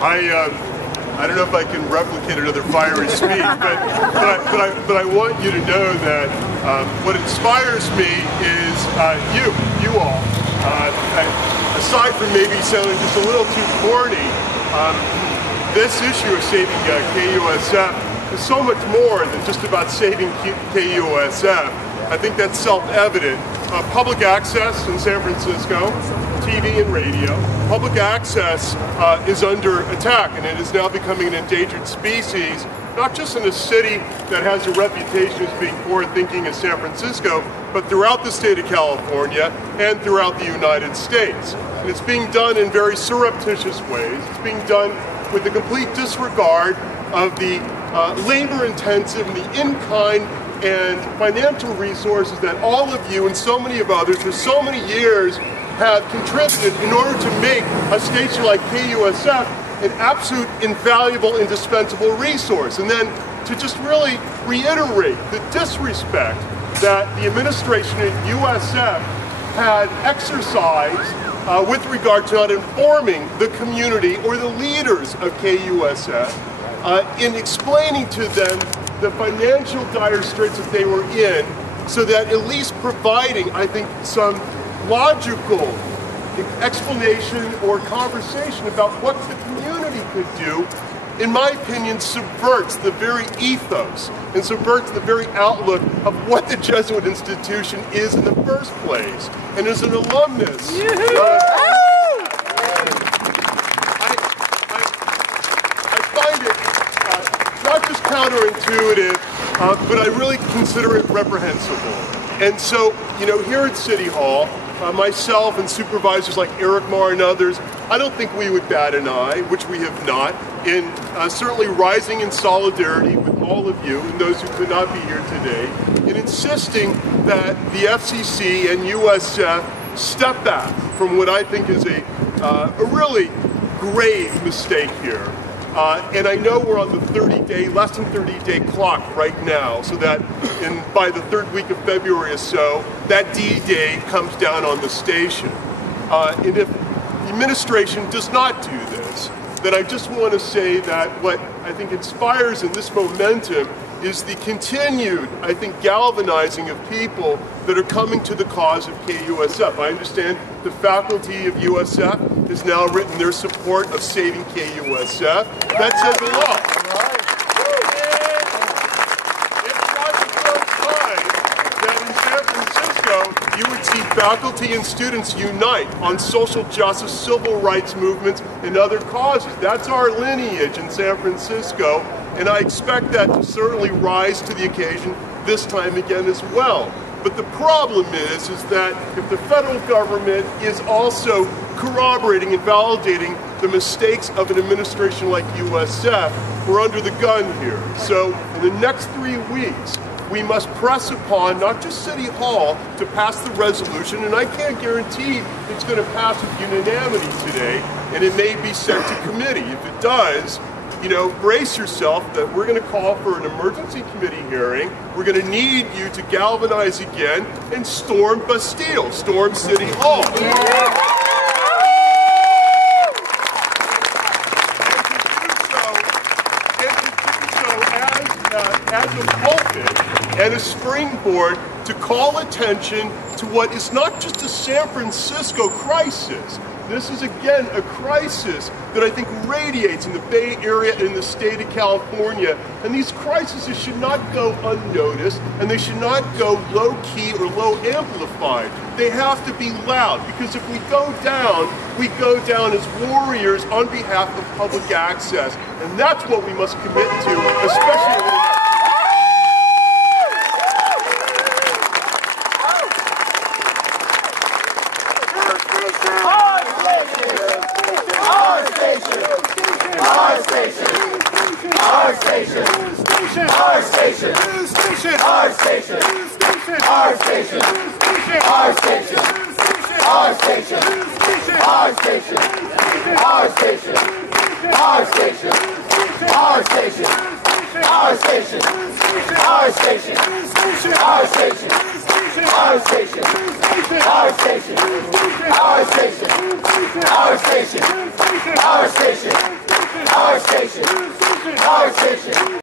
I don't know if I can replicate another fiery speech, but I want you to know that what inspires me is you all. Aside from maybe sounding just a little too corny, this issue of saving KUSF is so much more than just about saving KUSF. I think that's self-evident. Public access in San Francisco, TV and radio, public access is under attack, and it is now becoming an endangered species, not just in a city that has a reputation as being forward-thinking as San Francisco, but throughout the state of California and throughout the United States. And it's being done in very surreptitious ways. It's being done with the complete disregard of the labor-intensive and the in-kind and financial resources that all of you and so many of others for so many years have contributed in order to make a station like KUSF an absolute invaluable, indispensable resource. And then to just really reiterate the disrespect that the administration at USF had exercised with regard to not informing the community or the leaders of KUSF in explaining to them the financial dire straits that they were in, so that at least providing, I think, some logical explanation or conversation about what the community could do, in my opinion, subverts the very ethos and subverts the very outlook of what the Jesuit institution is in the first place. And as an alumnus, I find it not just counterintuitive, but I really consider it reprehensible. And so, you know, here at City Hall, myself and supervisors like Eric Marr and others, I don't think we would bat an eye, which we have not, in certainly rising in solidarity with all of you and those who could not be here today, in insisting that the FCC and USF step back from what I think is a really grave mistake here. And I know we're on the less than 30-day clock right now, so that by the third week of February or so, that D-Day comes down on the station. And if the administration does not do this, then I just want to say that what I think inspires in this momentum is the continued, I think, galvanizing of people that are coming to the cause of KUSF. I understand the faculty of USF has now written their support of saving KUSF. That says a lot. It's not the first time that in San Francisco you would see faculty and students unite on social justice, civil rights movements, and other causes. That's our lineage in San Francisco. And I expect that to certainly rise to the occasion this time again as well. But the problem is that if the federal government is also corroborating and validating the mistakes of an administration like USF, we're under the gun here. So in the next 3 weeks, we must press upon not just City Hall to pass the resolution, and I can't guarantee it's going to pass with unanimity today, and it may be sent to committee. If it does, you know, brace yourself that we're going to call for an emergency committee hearing. We're going to need you to galvanize again and storm Bastille, storm City Hall. As a pulpit and a springboard to call attention to what is not just a San Francisco crisis. This is, again, a crisis that I think radiates in the Bay Area and in the state of California. And these crises should not go unnoticed, and they should not go low-key or low-amplified. They have to be loud, because if we go down as warriors on behalf of public access. And that's what we must commit to, especially station. Our station.